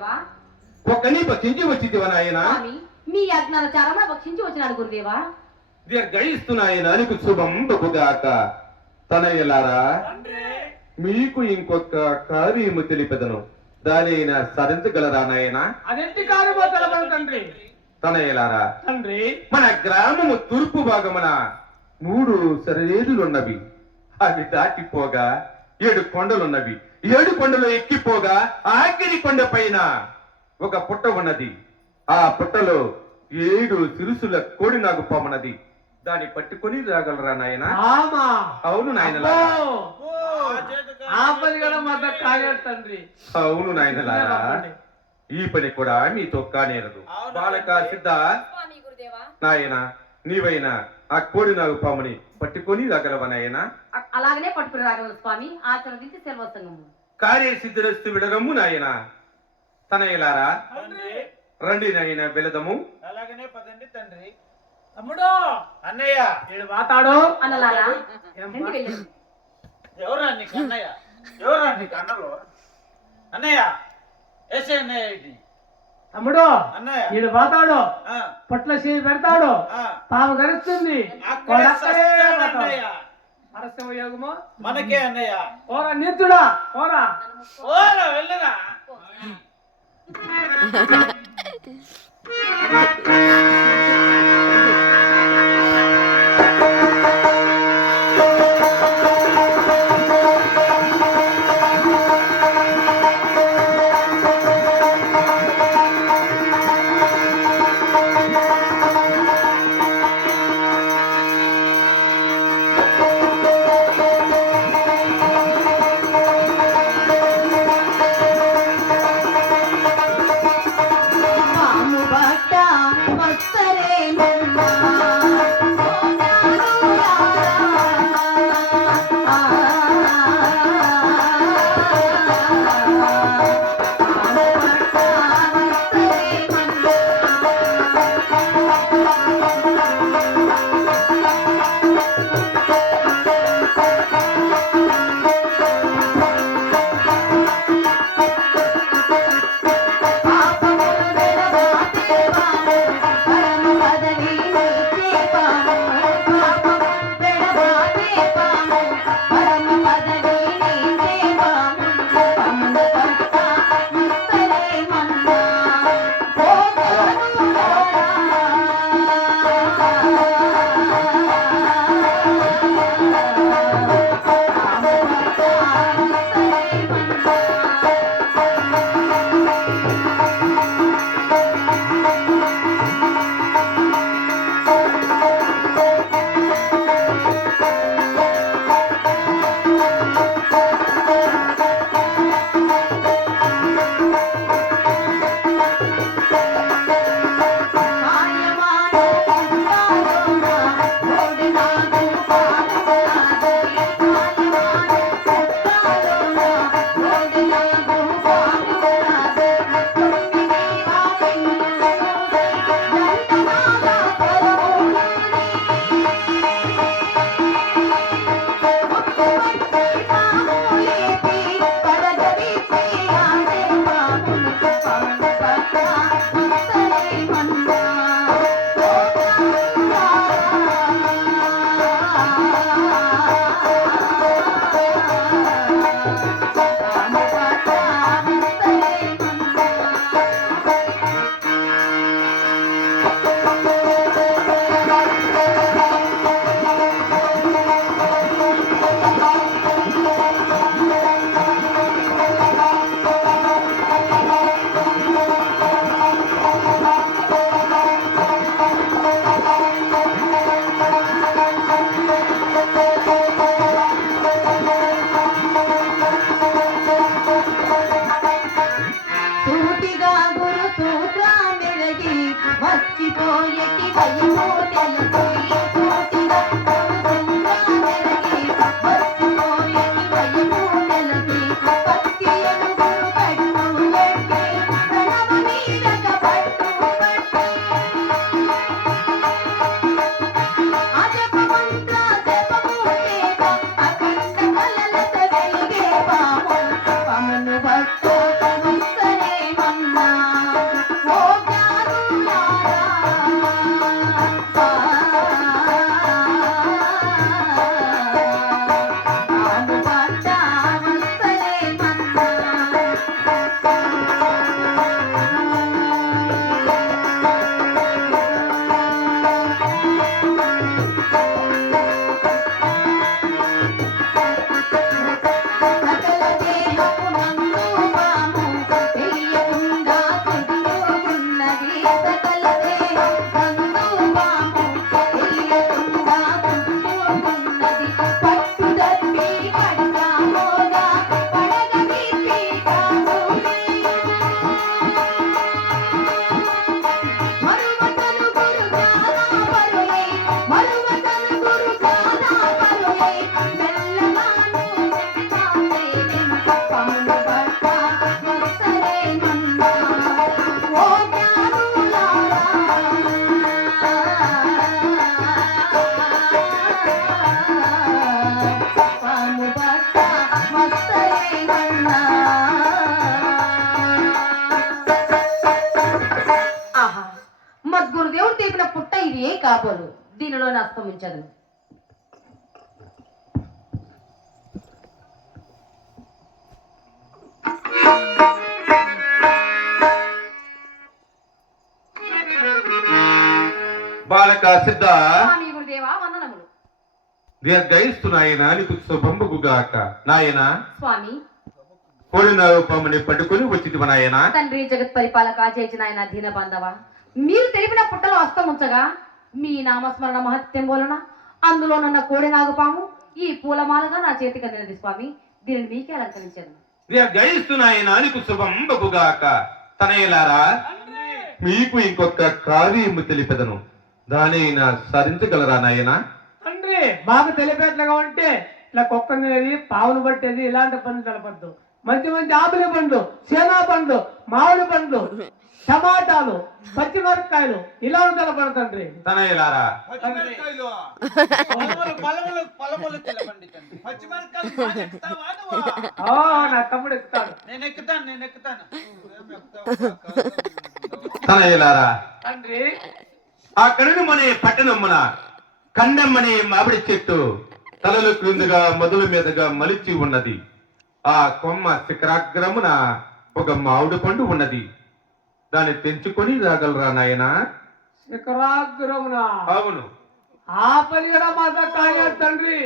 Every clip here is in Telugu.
గురుదేవా. ఒక్కని భక్షించి వచ్చితివా నాయన? మీ యజ్ఞానుచారమున భక్షించి వచ్చినాడు గురుదేవా. దీర్ఘయిస్తున్నాయన నీకు శుభం బహుగాక. తనయ్యలారా, మీకు ఇంకొక కార్యము తెలిపెదను, దానిని సాధించగలరా నాయన? అదెంటి కార్యమో తెలపను తండ్రి. తనయ్యలారా, తండ్రి మన గ్రామము తూర్పు భాగమున 3 సరిహద్దులున్నవి. అవి దాటిపోగా 7 కొండలున్నవి. 7 కొండలు ఎక్కిపోగా ఆఖరి కొండ పైన ఒక పుట్ట ఉన్నది. ఆ పుట్టలో 7 సిరుసుల కోడి నాగు పామున్నది. దాన్ని పట్టుకొని రాగలరా నాయన? అవును నాయనలారా. తండ్రి అవును నాయనలారా, ఈ పని కూడా మీతో కానేరదు. బాలక సిద్ధ నాయన, నీవైనా ఆ కోడి నాగు పాముని పట్టుకొని రాగలవా నాయన? అలాగనే పట్టుకుని రాగలరు స్వామి. ఆచరించి సెలవసంగము కార్యసిద్ధిరస్తు విడరము నాయన. తనయ్యలారా, రండి నాయన వెళదము. అలాగనే పదండి తండ్రి. తమ్ముడు, అన్నయ్య వీడు మాతాడు అన్నలారా. ఎవరా నీకు అన్నయ్య? ఎవరా నీకు అన్నలు? అన్నయ్య వేసే అన్నయ్య ఇది. తమ్ముడు, అన్నయ్య వీడు మాతాడు ఆ, పట్ల చేయి పెడతాడు, ఆ, తాము గరుస్తుంది. అక్కడే సస్తాడు అన్నయ్య. పరస్య యోగము మనకే అన్నయ్య. ఓరా నిత్యుడా, ఓరా ఓరా వెళ్ళరా. Mama. ఏ కాపోలు దీనిలో నష్టం ఉంచదు. బాలక సిద్ధ స్వామి గురుదేవా వందనములు. దీర్ఘయిస్తు నాయన నీకు శుభంబుగాక. నాయన స్వామి కోరిన రూపముని పట్టుకుని వచ్చింది నాయన. తండ్రి జగత్ పరిపాలక చేసిన ఆయన దీన బాంధవ, మీరు తెలిపిన పుట్టలో హస్తముంచగా మీ నామస్మరణ మహత్యం వలన అందులోనున్న కోడి నాగుపాము ఈ పూలమాలగా నా చేతికి అందినది స్వామి. దీనిని మీకే అలంకరించాను. దీర్ఘయిస్తు నాయన నీకు శుభంబుగాక. తనయులారా, మీకు ఇంకొక కార్యము తెలిపెదను, దానైనా సాధించగలరా నాయన? తండ్రి బాగా తెలిపేట్లుగా ఉంటే ఇట్లా కుక్కనేది పావును పట్టేది ఇలాంటి పనులు తెలపద్దు. మంచి మంచి ఆపిలి పండ్లు, సేనా పండ్లు, మామిడి పండ్లు, టమాటాలు, పచ్చిమిరపకాయలు ఇలా తెలపడు తండ్రి. తనయులారా, ఓ నా తమ్ముడు ఎక్కుతాడు. నేను ఎక్కుతాను. తనయులారా, తండ్రి ఆ కనుమనే పట్టణమున కండమ్మనే మామిడి చెట్టు తలలు క్రిందుగా మొదలు మీదుగా మలిచి ఉన్నది. ఆ కొమ్మ శిఖరాగ్రమున ఒక మామిడి పండు ఉన్నది. దాన్ని తెంచుకొని రాగలరా నాయన? శిఖరాగ్రమున? అవును. ఆ పని కూడా మాతో కాలేదు తండ్రి.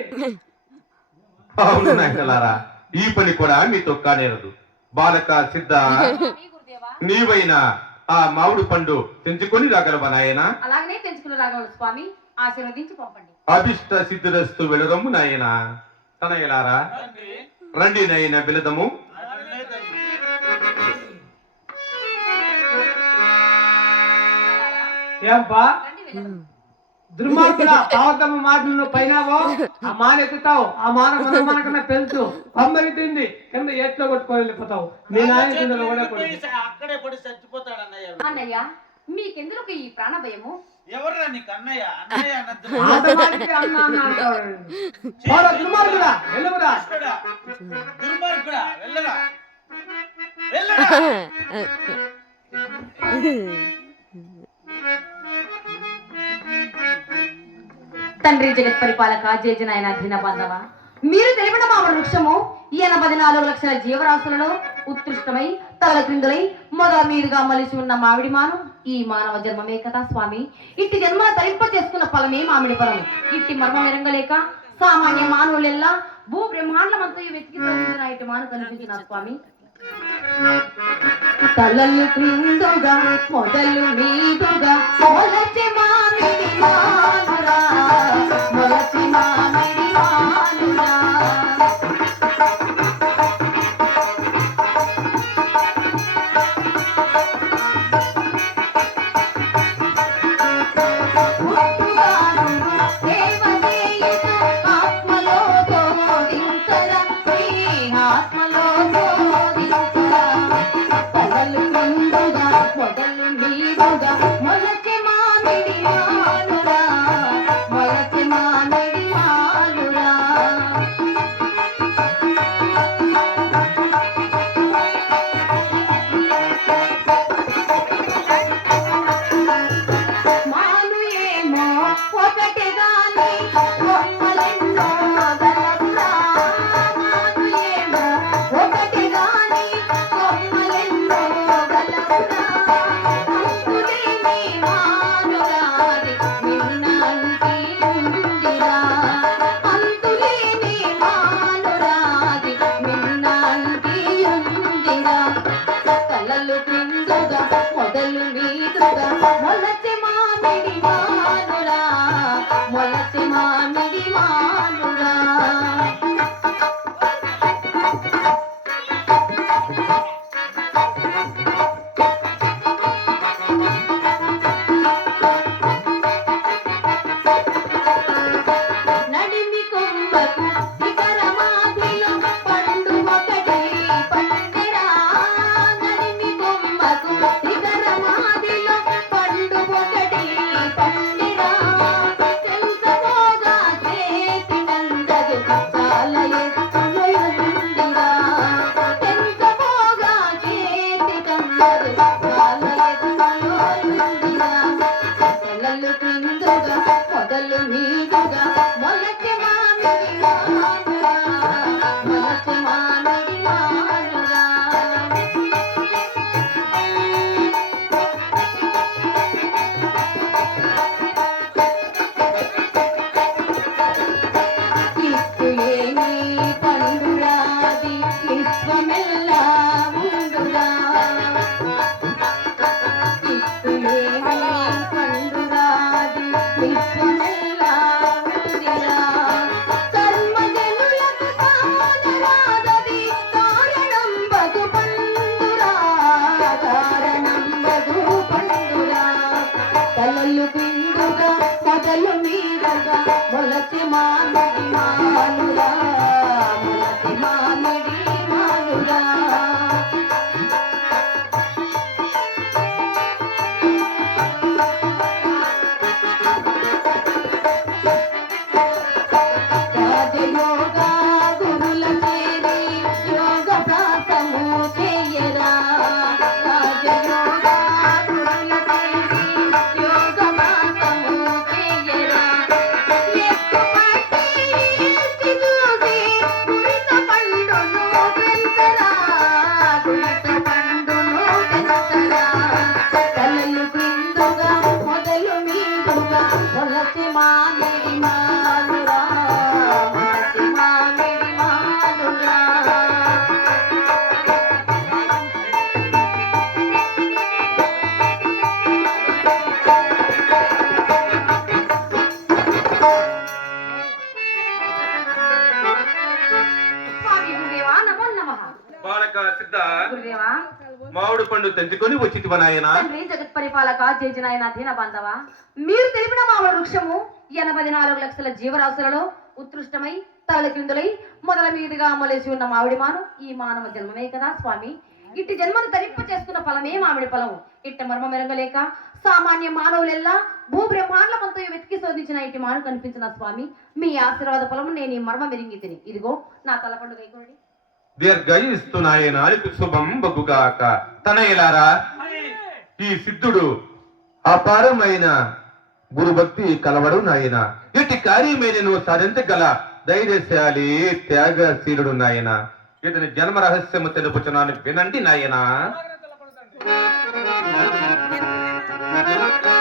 అవును నాయనలారా, ఈ పని కూడా మీతో కానేరదు. బాలక సిద్ధ, నీవైనా ఆ మామిడి పండు తెంచుకొని రాగలవా నాయన? అలాగనే తెంచుకుని రాగలరు స్వామి. ఆశీర్వదించి పంపండి. అభిష్ట సిద్ధిరస్తు వెళదము నాయన. తనయులారా, రండి నాయన వెళదము. ఏంపా రండి వెళదాం. దుర్మార్గుల పావతమ్మ మాటలను పైనావో ఆ మాన ఎక్కుతావు. ఆ మాన మనకన్నా పెంచు కొమ్మరి తింది కింద ఎట్లో కొట్టుకొని వెళ్ళిపోతావు. మీ నాయన కిందలో కూడా కొడుకు. అక్కడే పడి చచ్చిపోతాడు అన్నయ్య. అన్నయ్య, మీకెందుకు ఈ ప్రాణ భయము? ఎవర్రా నీకు అన్నయ్య? అన్నయ్య అన్నద్దు. ఆటమాటికి అన్న అన్న అంటావు. పోరా దుర్మార్గుడా, వెళ్ళురా. దుర్మార్గుడా, వెళ్ళరా. తండ్రి జగత్ పరిపాలక జేజన ఆయన దీన బాంధవ, మీరు తెలిపిన మామిడి వృక్షము 84 లక్షల జీవరాశులలో ఉత్కృష్టమై తల క్రిందులై మొదల మీదుగా మలిసి ఉన్న మామిడి మాను ఈ మానవ జన్మమే కదా స్వామి. ఇట్టి జన్మ తరింప చేసుకున్న ఫలమే మామిడి ఫలం. ఇట్టి మర్మం ఎరంగలేక సామాన్య మానవులెల్లా భూ బ్రహ్మాండమంతా వెతికి తొలగించిన ఇటు మాను కనిపించిన స్వామి. తలలు క్రిందుగా మొదలు మీదుగా మొలచి మామిడి మానురా, మొలచి మామిడి మానురా. కళ్ళు కింద మొలచి మామిడి మానురా మొలచి మామిడి మానురా రాజయోగా గురుల చేరి యోగ ప్రాసము చేయరా రాజయోగా గురుల చేరి యోగ ప్రాసము చేయరా ఎక్కుపట్టి చూసి గురిత పండును పెంచరా గురిత పండును పెంచరా తలలు క్రిందుగా మొదలు మీదుగా మొలచి మామిడి మానురా మొలచి మామిడి మానురా స్వామి గురుదేవా నమో నమః బాలక సిద్ధ గురుదేవా మామిడి పండు తెంచుకొని వచ్చితివ నాయన. తండ్రి జగత్ పరిపాలక జయజనాయన అధీన బాంధవ మీరు తెలిపిన మామిడి వృక్షము 84 లక్షల జీవరాశులలో ఉత్కృష్టమై తలల క్రిందులై మొదల మీదుగా మొలేసి ఉన్న మామిడి మాను ఈ మానవ జన్మమే కదా స్వామి. ఇట్టి జన్మను ధరింప చేసుకున్న ఫలమే మామిడి ఫలము. ఇట్ట మర్మ మెరగలేక సామాన్య మానవులెల్లా భూబ్రహ్మాండ్ల మంతో వెతికి శోధించిన ఇట్టి మాను కనిపించిన స్వామి మీ ఆశీర్వాద ఫలము నేను ఈ మర్మ మెరింగి తిని ఇదిగో నా తల పండుగ అయిపోండి. దీర్ఘయిస్తు నాయన అలిపి శుభం బగుగాక. తనయలారా, ఈ సిద్ధుడు అపారమైన గురుభక్తి కలవడు నాయన. ఇటు కార్యమైన నువ్వు సాధించగల ధైర్యశాలి త్యాగశీలుడు నాయన. ఇతని జన్మ రహస్యము తెలుపుచున్నాను వినండి నాయన.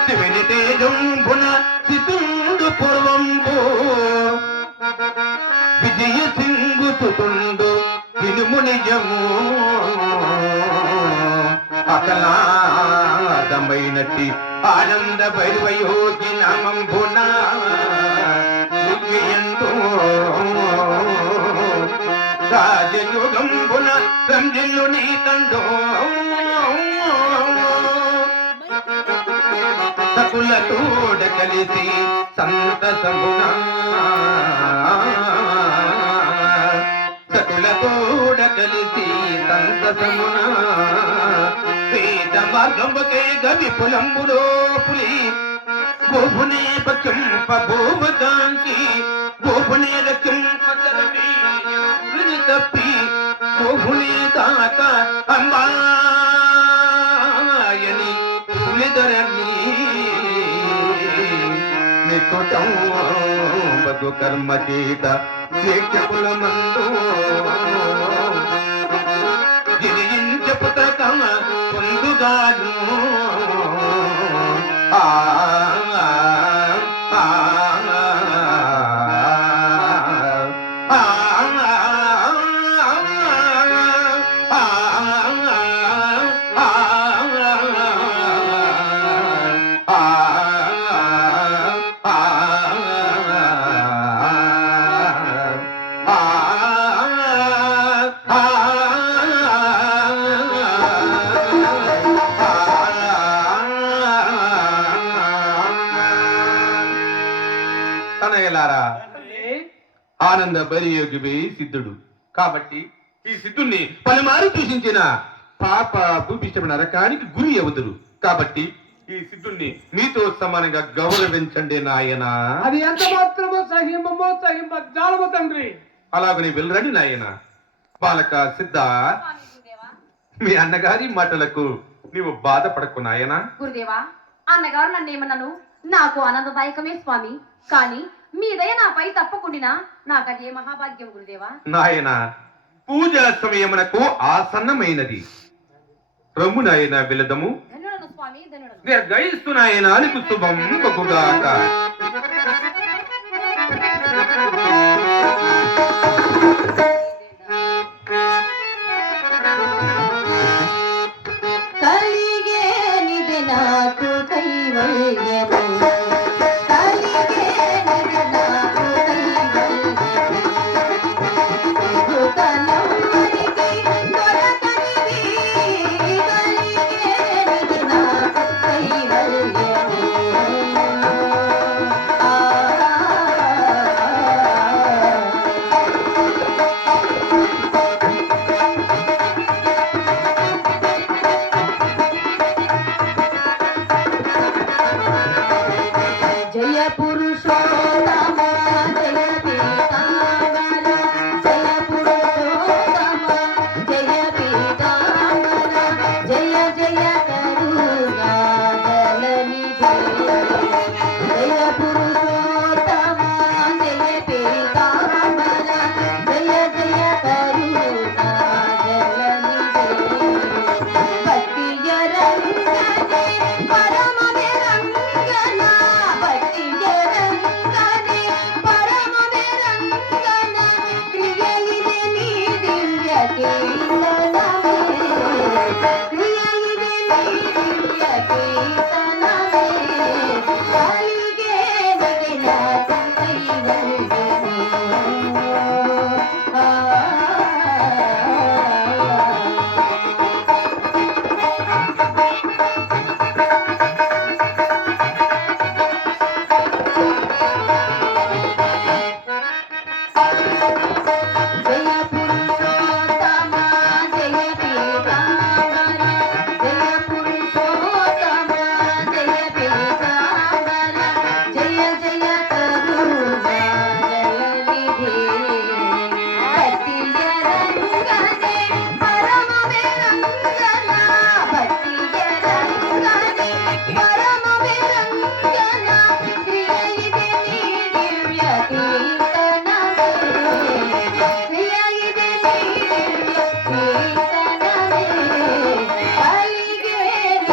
శివుని తేజంబున సిద్ధుడు పూర్వంబు విజయ సింగు సుతుండు వినుమునిజము అకలాదమైనట్టి ఆనంద భైరవయోగి నామంబున రాజయోగంబున రంజిల్లు నీ తండో సకుల తోడ కలిసి సంతసమునా సకుల తోడ కలిసి సంతసమున పేద మార్గంబకే గవి పులంబులో పులి గోపునే పక్కింప భూమకాంకి గోపునే రక్కింప తప్పి గోపునే తాత అంబాయని పులిదరని నికుటం బగు కర్మ చేత ప్రేక్షకుల మందు గిరియించ పుత్రకమ పొందుగాను తనయలారా, ఆనంద బరియోగివే సిద్ధుడు కాబట్టి ఈ సిద్ధుణ్ణి పలుమారు దూషించిన పాప భూపిష్టమైన నరకానికి గురి అవుదురు. కాబట్టి ఈ సిద్ధుణ్ణి మీతో సమానంగా గౌరవించండి నాయన. అది ఎంత మాత్రమో సహింపమో సహింపజాలము తండ్రి. అలాగని వెళ్ళండి నాయన. బాలక సిద్ధ, మీ అన్నగారి మాటలకు నీవు బాధపడకు నాయన. గురుదేవా అన్నగారు నన్ను ఏమన్నాను నాకు ఆనందదాయకమే స్వామి. కానీ మీ దయ నాపై తప్పకుండా నాకు అదే మహాభాగ్యం గురుదేవా. నాయన, పూజ సమయమునకు ఆసన్నమైనది. రమ్ము నాయన వెళదము. ధన్యుడను స్వామి ధన్యుడను. దీర్ఘయిస్తు నాయన నీకు శుభం బగుగాక. కలిగేనిది నాకు కైవల్యము కలిగేనిది నాకు కైవల్యము తనమ్మనికి దొరకనిది కలిగేనిది నాకు కైవల్యము ఆ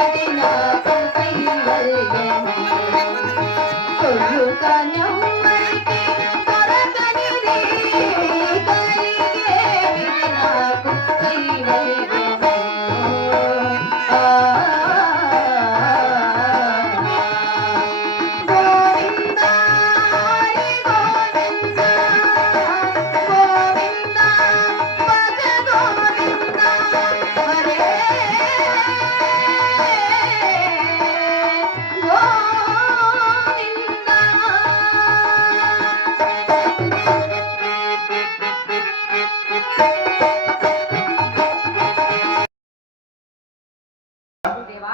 ఇది నాకు కైవల్యము. కొడుకనెవ్వరికి దొరకనిది కలిగేది నాకు కైవల్యము. గోవింద హరి గోవింద గోవింద భజ గోవింద హరే గురుదేవా,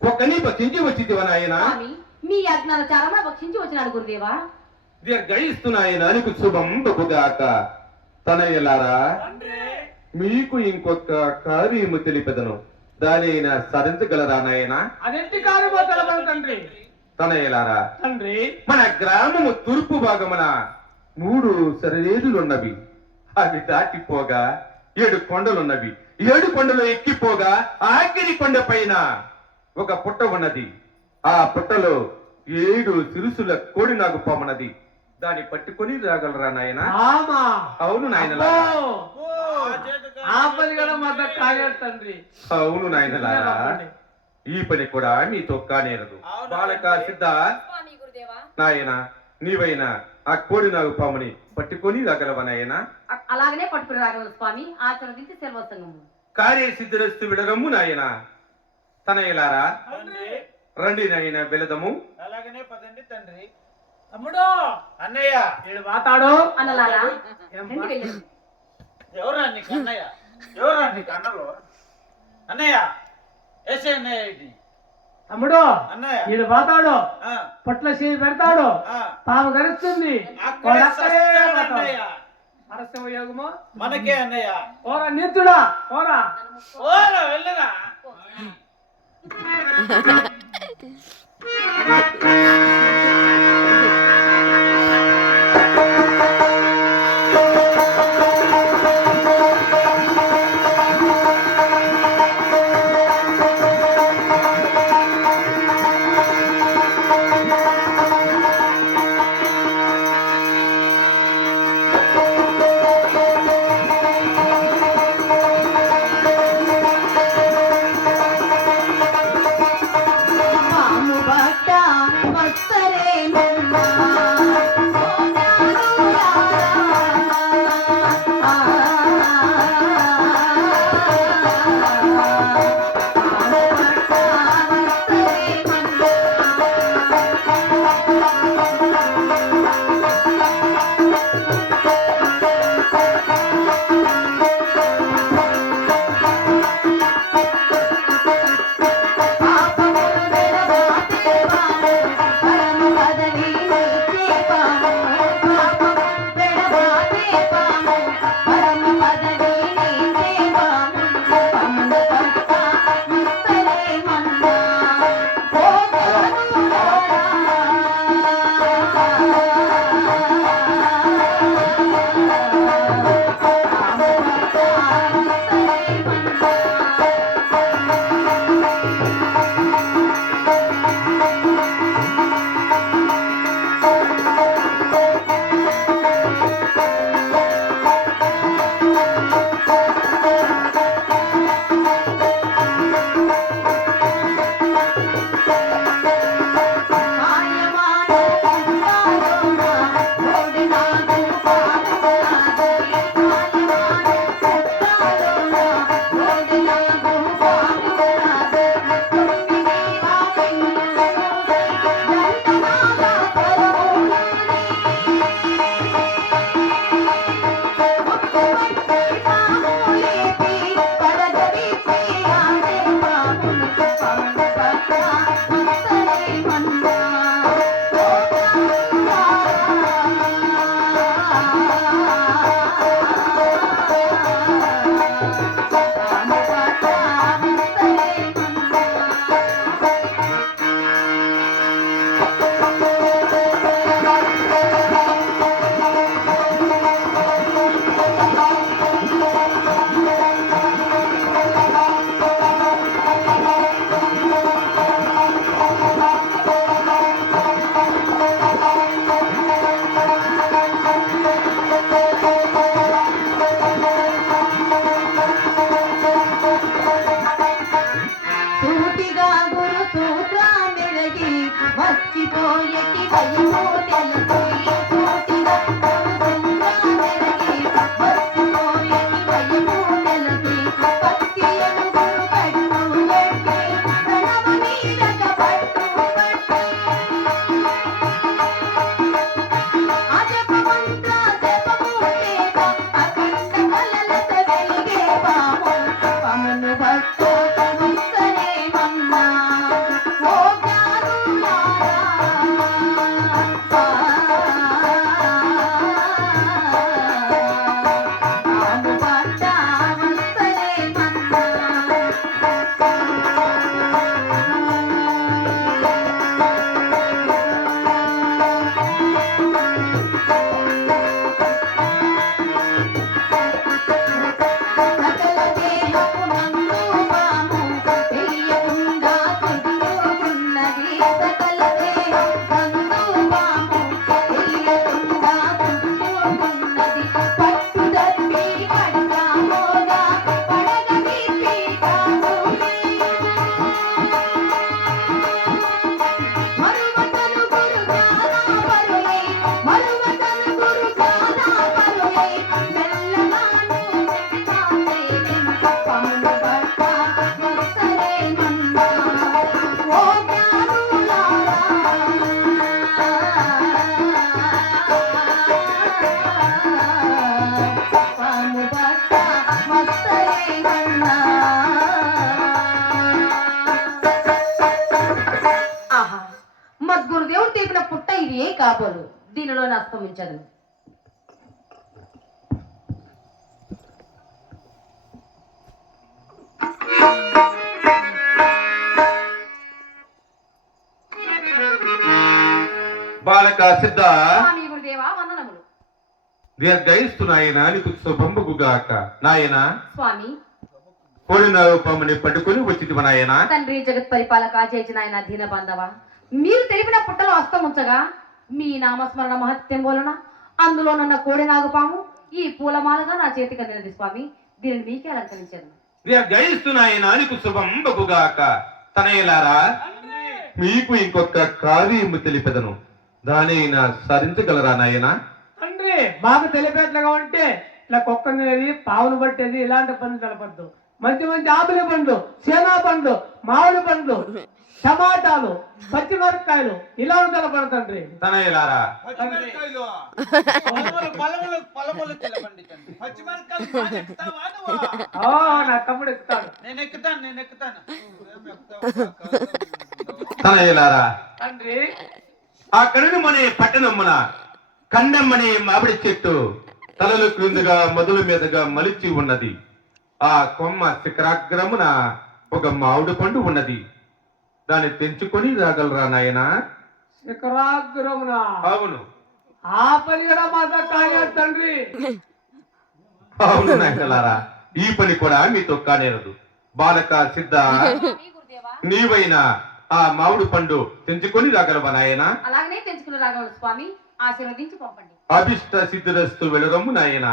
ఒక్కని పక్షించి వచ్చితివ నాయన స్వామి మీ యజ్ఞానుచారమున భక్షించి వచ్చినాడు గురుదేవా. దీర్ఘయిస్తున్నాయన నీకు శుభం బహుగాక. తనయ్యలారా, తండ్రి మీకు ఇంకొక కార్యము తెలిపెదను, దానిని సాధించగలరా నాయన? అదెంటి కారుమో తెలపదు తండ్రి. తనయ్యలారా, తండ్రి మన గ్రామము తూర్పు భాగమున 3 సరిహద్దులున్నవి. అవి దాటిపోగా 7 కొండలున్నవి. 7 కొండలు ఎక్కిపోగా ఆఖరి కొండ పైన ఒక పుట్ట ఉన్నది. ఆ పుట్టలో 7 సిరుసుల కోడి నాగు పామున్నది. దాన్ని పట్టుకొని రాగలరా నాయన? ఆమా అవును నాయనలారా, అబ్బో! ఆ పని కూడా మాత్రం కాలేదు తండ్రి. అవును నాయనలారా, ఈ పని కూడా మీతో కానేరదు. బాలక సిద్ధ స్వామి గురుదేవా, నాయన, నీవైనా ఆ కోడి నాగు పాముని పట్టుకొని రాగలవా నాయన? అలాగనే పట్టుకుని రాగలరు స్వామి. ఆచరణించి సెలవసంగము. కార్యసిద్ధిరస్తు విడరము నాయన. తనయ్యలారా, తండ్రి రండి నాయన వెళదము. అలాగనే పదండి తండ్రి. తమ్ముడు అన్నయ్య వీడు మాతాడు అన్నలారా ఏం రండి వెళ్ళండి. ఎవరా నీకు అన్నయ్య? ఎవరా నీకు అన్నలు? అన్నయ్య వేసే అన్నయ్య ఇది. తమ్ముడు అన్నయ్య వీడు మాతాడు ఆ, పొట్ల చేయి పెడతాడు, ఆ. పాము గరుస్తుంది. అక్కడే వాడు అక్కడే సస్తాడు పోతాడు. అన్నయ్య. పరస్య యోగము మనకే అన్నయ్య. ఓరా నిత్తుడా ఓరా. ఓరా వెళ్ళరా. మర్చిపోయేటి భయము తెలుసు ఈ పూటిన తనువుగా మెరిగి. మర్చిపోయేటి భయము తెలుసు భక్తి ఎనుగురు కట్టు ఎట్టి ప్రణవ నీరగ పట్టు పట్టి. అజప మంత్ర జపము చేత అఖండ కలలత వెలిగే పాము. పమును భక్తు ముక్కనే మన్నా ఓ జ్ఞానులారా. పాము పట్ట ముక్కనే మన్నా. సకల దేహమునందు పాము తెలియకుండా చుట్టుకున్నది. సకల దేహమునందు పాము తెలియకుండా చుట్టుకున్నది. పట్టు తప్పి పడతామోగా పడగ విప్పి కాదు మరువతను గురు జ్ఞానాపరులై. మరువతను గురు జ్ఞానాపరులై. మెల్లగాను చెబుతానేమి పమును పట్ట ముక్కలే మన్నా ఓ జ్ఞానులారా. పాము పట్ట ముక్కలే మన్నా. ఆహా, మద్గురుదేవుడు తీపిన పుట్ట ఇది ఏ కాబోలు దీనిలో అస్తమించదు. బాలక సిద్ధ స్వామి గురుదేవా వందనములు. దీర్ఘయిస్తు నాయన నీకు శుభంబుగాక. నాయన స్వామి కోరిన రూపముని పట్టుకుని వచ్చింది నాయన. తండ్రి జగత్ పరిపాలక చేసిన ఆయన దీన బాంధవ, మీరు తెలిపిన పుట్టలో అస్తముంచగా మీ నామస్మరణ మహత్యం వలన అందులోనున్న కోడి నాగుపాము ఈ పూలమాలగా నా చేతికి అందినది స్వామి. దీనిని మీకే అలంకరించాను. దీర్ఘయిస్తు నాయన నీకు శుభంబుగాక. తనయులారా, మీకు ఇంకొక కార్యము తెలిపెదను, దానిని సరించగలరా నాయన? తండ్రి మాకు తెలిపేట్లుగా ఉంటే ఇట్లా కుక్క తినేది పావును పట్టేది ఇలాంటి పనులు తెలపద్దు. మంచి మంచి ఆపిలి పండ్లు, సేనా పండ్లు, మామిడి పండ్లు, టమాటాలు, పచ్చిమిరపకాయలు ఇలా తెలపడు తండ్రి. తనయులారా, పచ్చిమిరపకాయలు, పలములు పలములు తెలపండి తండ్రి. పచ్చిమిరపకాయలు బాగా ఎక్కుతావా నువ్వు? ఓ నా తమ్ముడు ఎక్కుతాడు. నేను ఎక్కుతాను. తనయులారా, తండ్రి ఆ కరుణమనే పట్టణమున కండమ్మనే మామిడి చెట్టు తలలు క్రిందుగా మొదలు మీదుగా మలిచి ఉన్నది. ఆ కొమ్మ శిఖరాగ్రమున ఒక మామిడి పండు ఉన్నది. దాన్ని తెంచుకొని రాగలరా నాయన? శిఖరాగ్రమున అవును, ఆ పని కూడా మాతో కాలేదు తండ్రి. అవును నాయనలారా, ఈ పని కూడా మీతో కానేరదు. బాలక సిద్ధ, నీవైనా ఆ మామిడి పండు తెంచుకొని రాగలవా నాయన? అలాగనే తెంచుకుని రాగలరు స్వామి. ఆశీర్వదించి పంపండి. అభిష్ట సిద్ధిరస్తు వెళదము నాయన.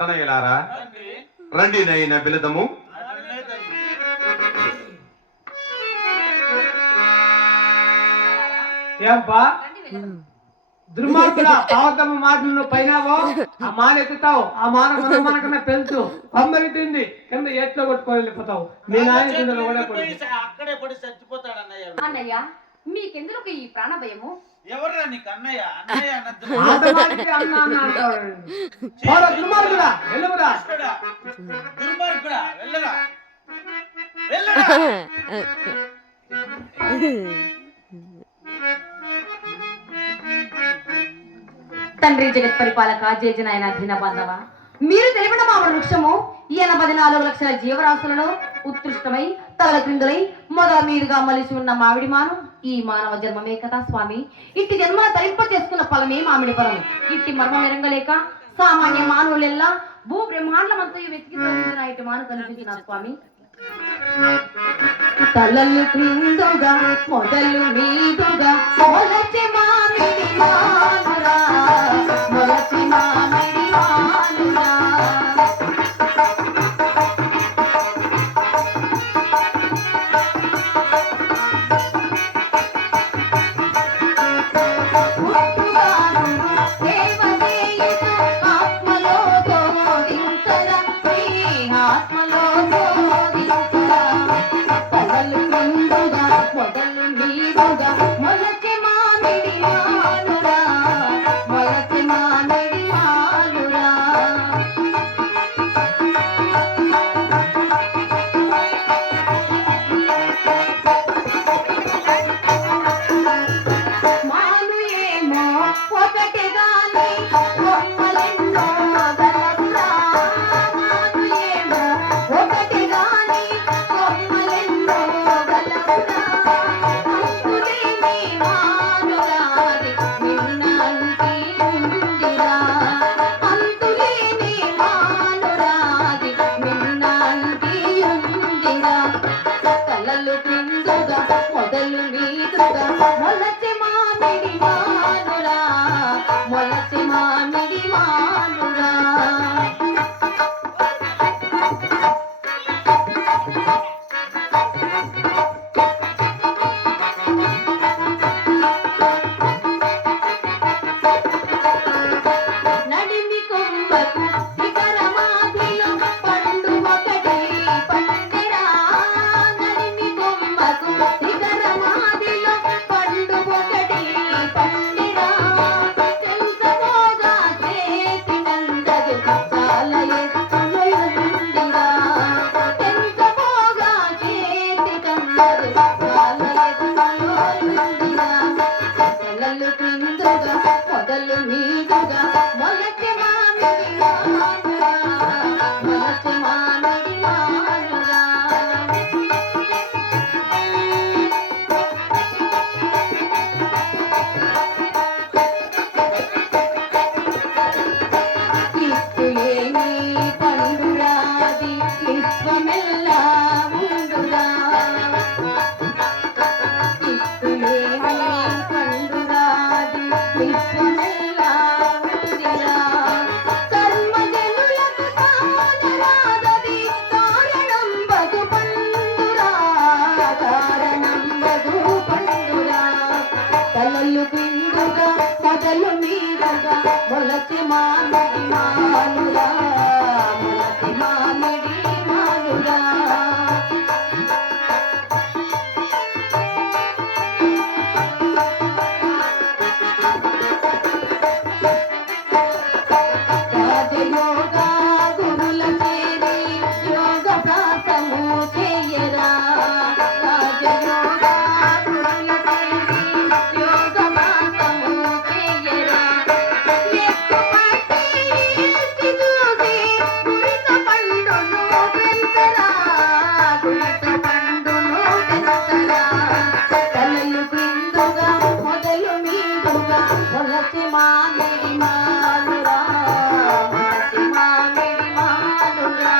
తనయులారా, తండ్రి రండి నాయన వెళదము. అలాగనే తండ్రి. ఏంపా రండి వెళదాం. దుర్మార్గుల పావతమ్మ మాటలను పైనావో ఆ మాల ఎక్కుతావు. ఆ మాల మనకన్నా పెంచు కొమ్మరిటింది కింద ఎట్లో కొట్టుకొని వెళ్ళిపోతావు. మీ నాయన కిందలో కూడా కొడుకు. అక్కడే పడి చచ్చిపోతాడు అన్నయ్య. అన్నయ్య, మీకెందుకు ఈ ప్రాణ భయము? ఎవర్రా నీకు అన్నయ్య? అన్నయ్య అన్నద్దు. ఆటమాటికి అన్న అన్న అంటాడు. పోరా దుర్మార్గుడా, వెళ్ళురా. దుర్మార్గుడా, వెళ్ళరా. తండ్రి జగత్ పరిపాలక జేజన ఆయన దీన బాంధవ, మీరు తెలిపిన మామిడి వృక్షము 84 లక్షల జీవరాశులలో ఉత్కృష్టమై తల క్రిందులై మొదల మీదుగా మలిసి ఉన్న మామిడి మాను ఈ మానవ జన్మమే కదా స్వామి. ఇట్టి జన్మ తరింప చేసుకున్న ఫలమే మామిడి ఫలం. ఇట్టి మర్మం ఎరంగలేక సామాన్య మానవులెల్లా భూ బ్రహ్మాండమంతా వెతికి తొలగించిన ఇటు మాను కనిపించిన స్వామి. తలలు క్రిందుగా మొదలు మీదుగా మొలచి మామిడి మానురా, మొలచి మామిడి మానురా. పిండుగా మొలచి మామిడి మానురా మొలచి మామిడి మానురా మాను ఏమో ఒకటి గాని కొమ్మలెన్నో గలవురా మాను ఏమో ఒకటి గాని కొమ్మలెన్నో గలవురా అంతులేని మానురాది నిన్నంటి ఉందిరా అంతులేని మానురాది నిన్నంటి ఉందిరా తలలు క్రిందుగా మొదలు మీదుగా మొలచి మామిడి మానురా మొలచి మామిడి మానురా నడిమి కొమ్మకు ఇతర మాదిలో పండు ఒకటి పండిరా నడిమి కొమ్మకు ఇతర మాదిలో పండు ఒకటి పండిరా చెంచబోగా చేతి నందదు చాలా ఎత్తులో ఉండిరా చెంచబోగా చేతి నందదు చాలా ఎత్తులో ఉండిరా తలలు క్రిందుగా మొదలు మీదుగా మొలచి మామిడి మానురా మొలచి మామిడి మానురా ఇప్పులేని పండురాది విశ్వమెల్లా ఉండురా ఇప్పులేని పండురాది విశ్వమెల్లా ఉందిరా కర్మజనులకు కానరాదది కారణంబగు పండురా కారణంబగు పండురా తలలు పిండుగా మొదలు మీదుగా మొలచి మామిడి మానురా మొలచి మామిడి మానురా రాజయోగా గురుల చేరి యోగ ప్రాసము చేయరా రాజయోగా గురుల చేరి యోగ ప్రాసము చేయరా ఎక్కుపట్టి చూసి గురిత పండును పెంచరా గురిత పండును పెంచరా తలలు క్రిందుగా మొదలు మీదుగా మొలచి మామిడి మానురా మొలచి మామిడి మానురా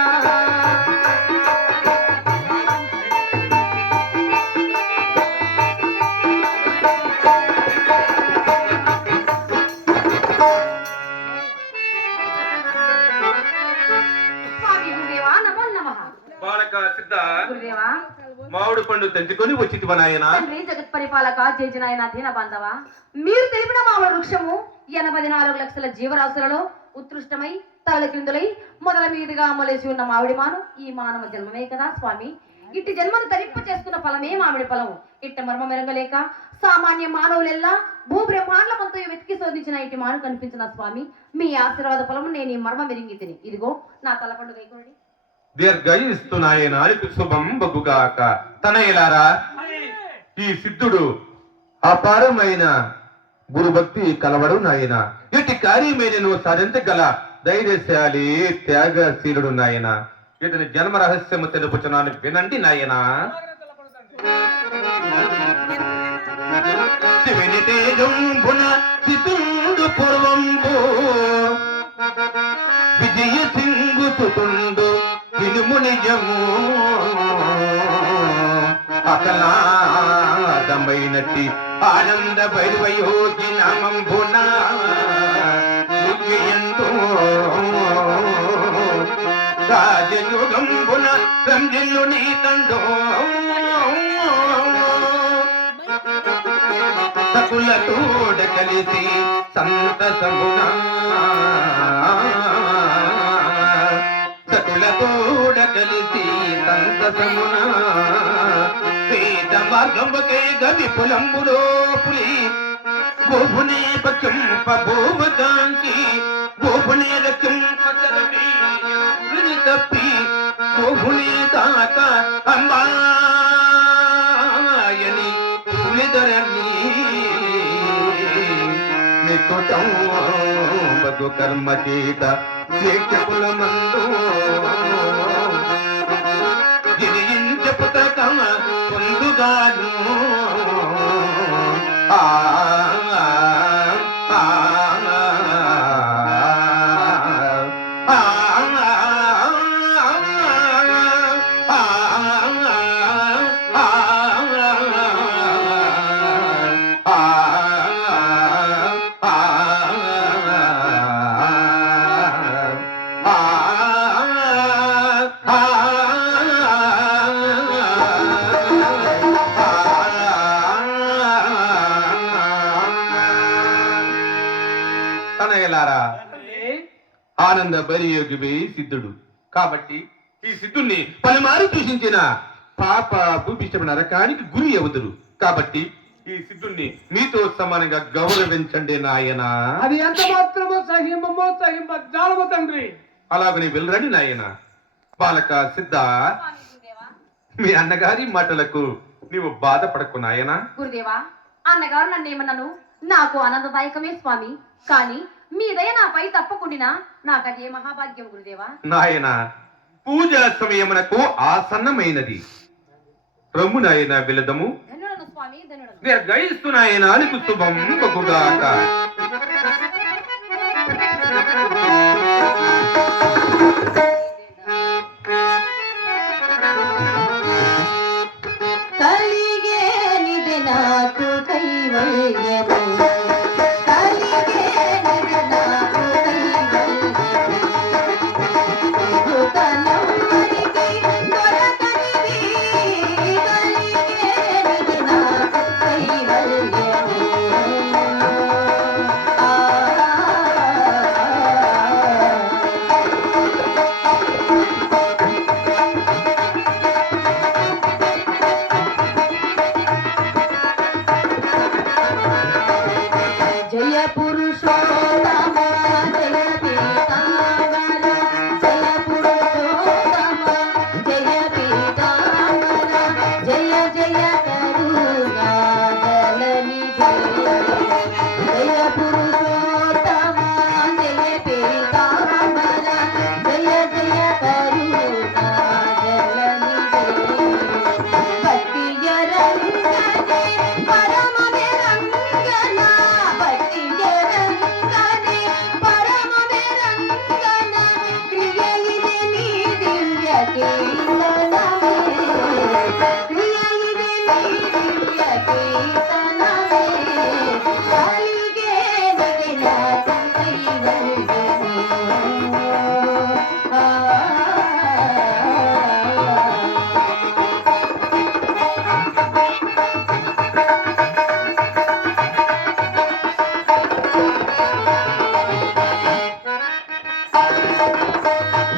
స్వామి గురుదేవా నమో నమః బాలక సిద్ధ గురుదేవా మామిడి పండు తెంచుకొని వచ్చితివ నాయన తండ్రి జగత్ పరిపాలక జయజనాయన దీన బాంధవ మీరు తెలిపిన మామిడి వృక్షము 84 లక్షల జీవరాశులలో ఉత్కృష్టమై తలల క్రిందులై మొదల మీదుగా మొలేసి ఉన్న మామిడి మాను ఈ మానవ జన్మమే కదా స్వామి ఇట్టి జన్మను ధరింప చేసుకున్న ఫలమే మామిడి ఫలము ఇట్ట మర్మ మెరగలేక సామాన్య మానవులెల్లా భూబ్రహ్మాండమంతో వెతికి శోధించిన ఇట్టి మాను కనిపించిన స్వామి మీ ఆశీర్వాద ఫలము నేను ఈ మర్మ మెరింగి తిని ఇదిగో నా తల పండుగ అయిపోండి దీర్ఘయిస్తు నాయన అలిపి శుభం బగుగాక తనయలారా ఈ సిద్ధుడు అపారమైన గురుభక్తి కలవడు నాయన ఇటు కార్యమైన నువ్వు సాధించగల ధైర్యశాలి త్యాగశీలుడు నాయన ఇతని జన్మ రహస్యము తెలుపుచున్నాను వినండి నాయన శివుని తేజంబున సిద్ధుడు పూర్వంబు విజయ సింగు సుతుండు వినుమునియము అకలాదమైనట్టి ఆనంద భైరవయోగి నామంబున రాజయుగంబున రంజిల్లు నీ తండో సకులతోడ కలిసి సంతసమునా కూడా కలిసి సంతసమున పేద మార్గముకే గవి పొలంబులో పులి గోపునే పక్కింప భూమకాంకి గోపునే రక్షింపి తప్పి గోపునే దాక అంబాయని పులిదరని నికుటం బగు కర్మ చేత ప్రేక్షకుల మందు గిరియించ పుత్రకమ పొందుగాను తనయలారా ఆనంద బరియోగివే సిద్ధుడు కాబట్టి ఈ సిద్ధుణ్ణి పలుమారు దూషించిన పాప భూపిష్టమైన నరకానికి గురి అవుదురు కాబట్టి ఈ సిద్ధుణ్ణి మీతో సమానంగా గౌరవించండి నాయన. అది ఎంత మాత్రమో సహింపజాలము తండ్రి. అలాగని వెళ్ళరండి నాయన. బాలక సిద్ధ, మీ అన్నగారి మాటలకు నీవు బాధపడకు నాయన. గురుదేవా, అన్నగారు నన్ను ఏమన్నాను నాకు ఆనందదాయకమే స్వామి, కానీ మీ దయ నాపై తప్పకుండా నాకు అదే మహాభాగ్యం గురుదేవా. నాయన, పూజా సమయమునకు ఆసన్నమైనది. రమ్ము నాయన వెళదము. ధన్యుడను స్వామి, ధన్యుడను. నిర్గయిస్తున్నాయన నీకు శుభం బగుగాక. కలిగేనిది నాకు కైవల్యము, కలిగేనిది నాకు కైవల్యము, తనమ్మనికి దొరకనిది, కలిగేనిది నాకు కైవల్యము. జయ పురుషోత్తమ జయ పీతాంబర, జయ పురుషోత్తమ జయ పీతాంబర, జయ జయ కరుణా జలనిధి. జయ పురుషోత్తమ జయ పీతాంబర, జయ జయ కరుణా జలనిధి. భక్తియ రంగనే పరమ నిరంజన, భక్తియ రంగనే పరమ నిరంజన, క్రియయిదే నీ దివ్య కీర్తనమే, క్రియయిదే నీ దివ్య కీర్తనమే, కలిగేనిది నాకు కైవల్యము.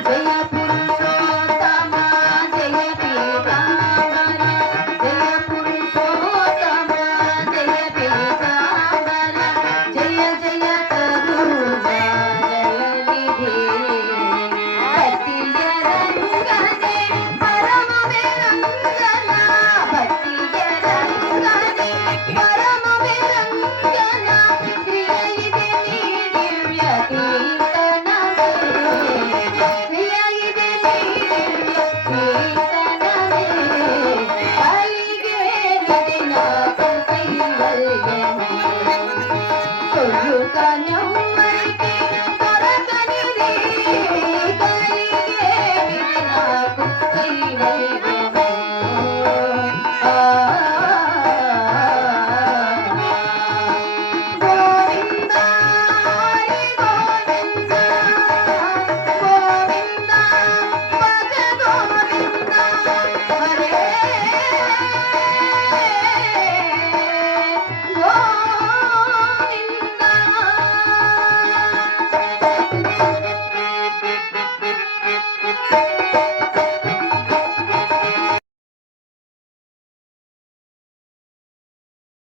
జయ పురుషోత్తమ జయ పీతాంబర, జయ పురుషోత్తమ జయ పీతాంబర, జయ జయ కరుణా జలనిధి. భక్తియ రంగనే పరమ నిరంజన, భక్తియ రంగనే పరమ నిరంజన, క్రియయిదే నీ దివ్య కీర్తనమే, క్రియయిదే నీ దివ్య కీర్తనమే, కలిగేనిది నాకు